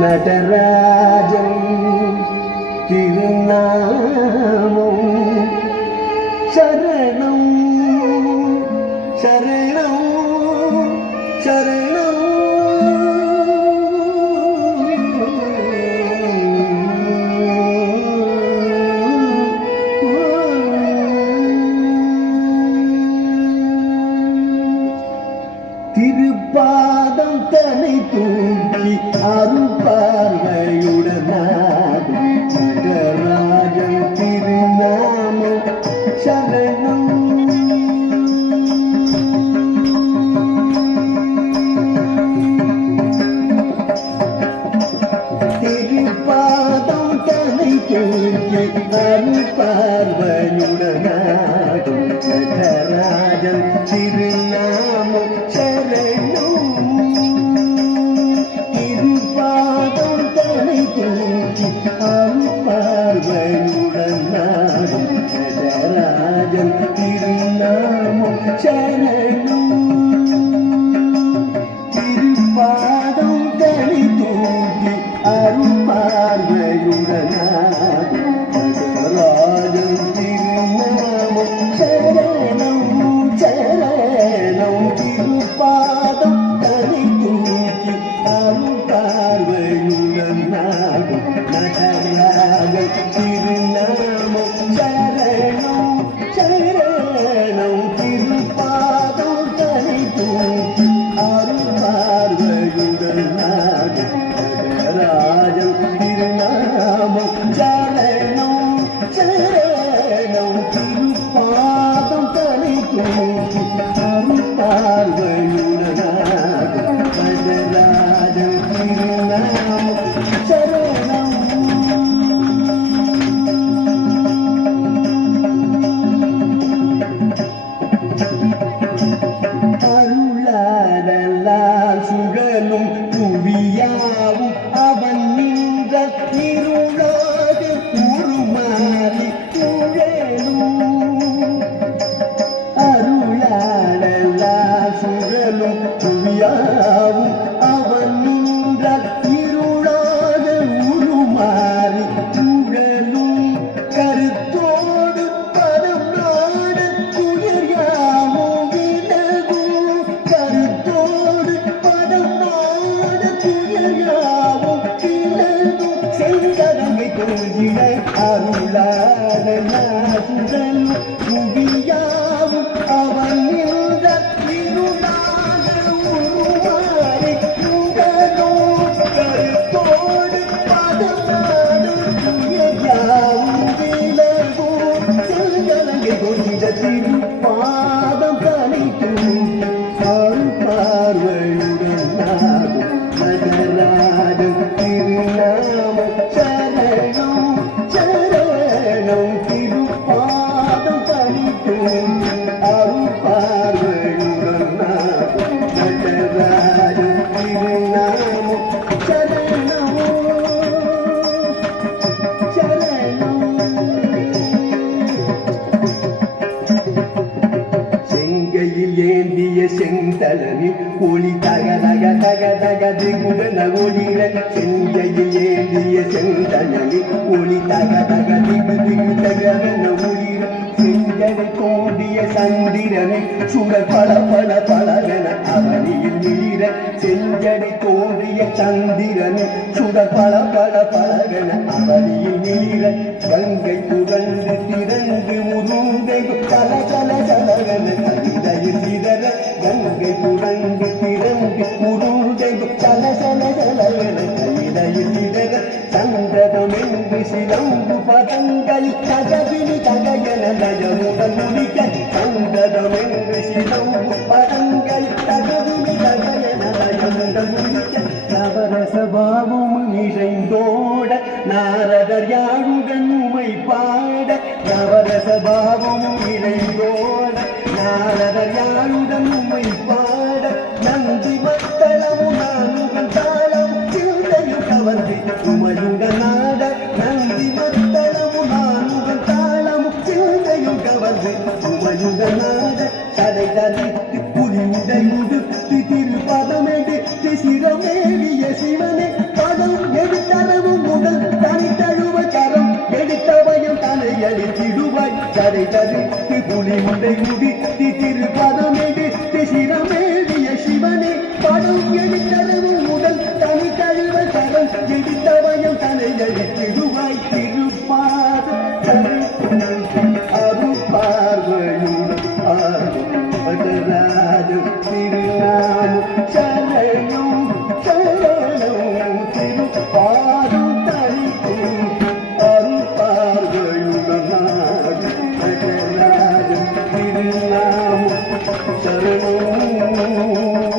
நடராஜன் திருநாமம் சரணம் சரணம் சரணம். திருப்பாதம் தனை தூக்கி அருள்பார்வையுடனாகும் நடராஜன் திருநாமம் சரணம். திருப்பாதம் தனை தூக்கி அருள்பார்வையுடனாகும் நடராஜன் திருநாமம் சரணம். திருப்பாதம் தனை தூக்கி அருள்பார்வையுடன் நாடும் நடராஜன் திருநாமம் சரணம். திருப்பாதம் தனை தூக்கி அருள்பார்வையுடன் நாடும் நடராஜன் திருநாமம் சரணம் சரணம். திருப்பாதம் தனை தூக்கி அருள்பார்வையுடன் நாடும் நடராஜன் திருநாமம் சரணம் சரணம். திருப்பாதம் தனை தூக்கி அருள்பார்வையுடன் நாடும் நடராஜன் திருநாமம் சரணம் சரணம். திருப்பாதம் தனை தூக்கி அருள்பார்வையுடன் நாடும் நடராஜன் திருநாமம் சரணம். அருளாடலால் சுழலும் புவியாவும் அவன் நின்ற இருளாக உருமாறி சுழலும். அருளாடலால் சுழலும் புவியாவும் அவன் நின்ற இருளாக உருமாறி சுழலும். கருத்தோடு பதம் நாட துயர்யாவும் விலகும். கருத்தோடு பதம் நாட துயர்யாவும் விலகும். செங்கடமை தோன்றிட அருளாடலால் சுழலும் புவியாவும் அவன் நின்ற இருளாக உருமாறி சுழலும். கருத்தோடு பதம் நாட துயர்யாவும் விலகும். செங்கடமை தோன்றிட திருப்பாதம் தனை தூக்கி அருள்பார்வையுடன் நாடும் நடராஜன் திருநாமம் சரணம் சரணம். திருப்பாதம் தனை தூக்கி அருள்பார்வையுடன் நாடும் நடராஜன் திருநாமம் சரணம் சரணம். செங்கையில் ஏந்திய செந்தளனில் ஒளி தக தக தக தக திகுடன ஒளிர. செங்கையில் ஏந்திய செந்தளனில் ஒளி தக தக திகு திகு தகவன ஒளிர. செஞ்சடை தோண்டிய சந்திரனை சுடர் பல பல பலவென அவனியில் மிளிர. செஞ்சடை தோன்றிய சந்திரனை சுடர் பல பல பலவென அவனியில் மிளிர. கங்கை புகழ்ந்து திறந்து உருண்டை பல சல சலவென கவிதையில் சிதற. கங்கை புகழ்ந்து திறந்து உருண்டை சல சல சலவென கவிதையில் சிதற. சந்ததம் என்று சிலம்பு பதங்கள் தகவினி தகையன லயமுடன் முடிக்க. சந்ததம் என்று சிலம்பு பதங்கள் தகவினி தகையன லயமுடன் முடிக்க. நவரசபாவம் நிறைந்தோட நாரதர் யாழுடன் உமை பாட. நவரசபாவம் நிறைந்தோட நாரதர் யாழுடன் உமை பாட. நந்தி மத்தளமும் நானுடன் தாளம் சிந்தையும் கவர்ந்து உமையுடன் நாட. நந்தி மத்தளமும் நானுடன் தாளம் சிந்தையும் கவர்ந்து உமையுடன் நாட. தலை தலித்து புலி உடை உடுத்தி திருப்பதமெடு சிரமேறிய சிவனே பதம் தரித்து புலி உடை முடித்து திருப்பதமெடுத்து சிரமேறிய சிவனே படம் எடுத்தரவும் முதல் தனி தழுவ சரம் எடுத்தவயம் தனை அடித்திடுவாய் திருப்பாத அருப்பார்வையுடன் ஆடும் திருநாமம் சரணம் சரணம் திருப்பாதும் தனிக்கும் அருப்பார்வையுடன் ஆடும் திருநாமம் சரணம்